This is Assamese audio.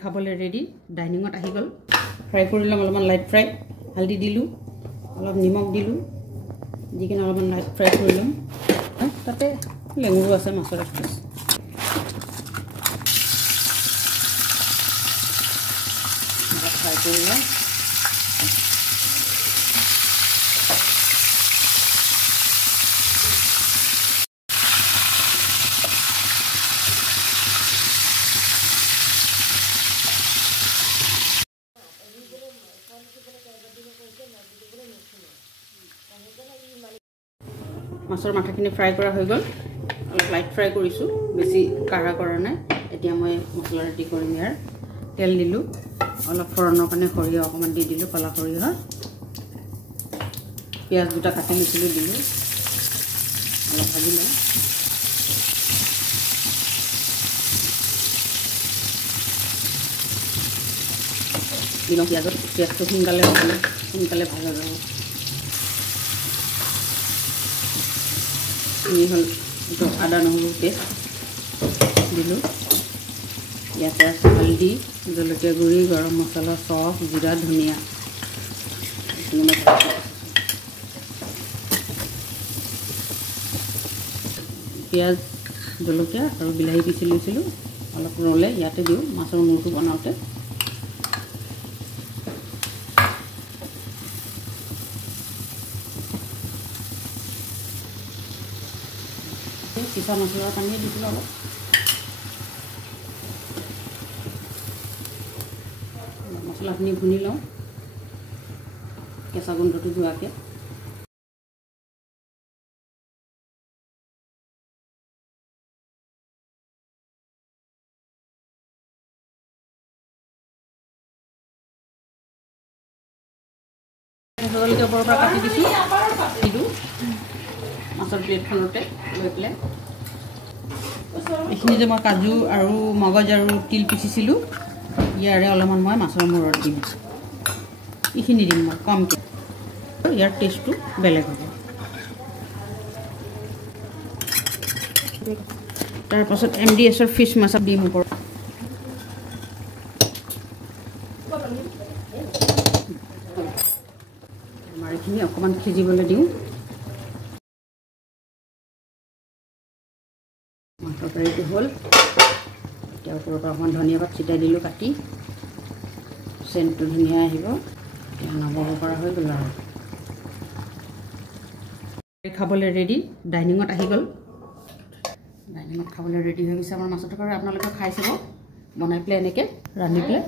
খাবলৈ ৰেডি ডাইনিঙত আহি গ'ল ফ্ৰাই কৰি লম অলপমান লাইট ফ্ৰাই হালধি দিলোঁ অলপ নিমখ দিলোঁ দি কিনে অলপমান লাইট ফ্ৰাই কৰি ল'ম তাতে লেমুৰো আছে মাছৰ এক্সপ্ৰেছ ফ্ৰাই কৰি লওঁ মাছৰ মাথাখিনি ফ্ৰাই কৰা হৈ গ'ল অলপ লাইট ফ্ৰাই কৰিছোঁ বেছি কাঢ়া কৰা নাই এতিয়া মই মছলা ৰেডি কৰিম ইয়াৰ তেল দিলোঁ অলপ ফোৰণৰ কাৰণে সৰিয়হ অকণমান দি দিলোঁ কলা সৰিয়হ পিঁয়াজ দুটা কাটি লৈছিলোঁ দিলোঁ অলপ ভাজি লওঁ দি লওঁ পিঁয়াজটো সোনকালে ভাজা যাব হল এইটো আদা নহৰু পেষ্ট দিলোঁ ইয়াতে আছে হালধি জলকীয়া গুড়ি গৰম মছলা চফ জিৰা ধনিয়া পিঁয়াজ জলকীয়া আৰু বিলাহী পিচি লৈছিলোঁ অলপ ৰ'লে ইয়াতে দিওঁ মাছৰ মূৰটো বনাওঁতে পিঠা মছলাৰ পানী দিছিলোঁ অলপ মছলাখিনি ভুনি লওঁ কেঁচা গোন্ধটো যোৱাকৈ জলকীয়া ওপৰৰ পৰা কাটি দিছোঁ দিলোঁ মাছৰ প্লেটখনতে লৈ পেলাই এইখিনি যে মই কাজু আৰু মগজ আৰু তিল পিচিছিলোঁ ইয়াৰে অলপমান মই মাছৰ মূৰত দিম এইখিনি দিম মই কমকৈ ইয়াৰ টেষ্টটো বেলেগ হ'ব তাৰপাছত MDSৰ ফিছ মাছ দিম ওপৰত আমাৰ এইখিনি অকণমান সিজিবলৈ দিওঁ তৰকাৰীটো হ'ল এতিয়া ওপৰৰ পৰা অকণমান ধনিয়া পাত ছিটাই দিলোঁ কাটি চেণ্টটো ধুনীয়া আহিব এতিয়া নমাব পৰা হৈ গ'ল আৰু খাবলৈ ৰেডি ডাইনিঙত আহি গ'ল ডাইনিঙত খাবলৈ ৰেডি হৈ গৈছে আমাৰ মাছৰ তৰকাৰী আপোনালোকে খাই চাব বনাই পেলাই এনেকৈ ৰান্ধি পেলাই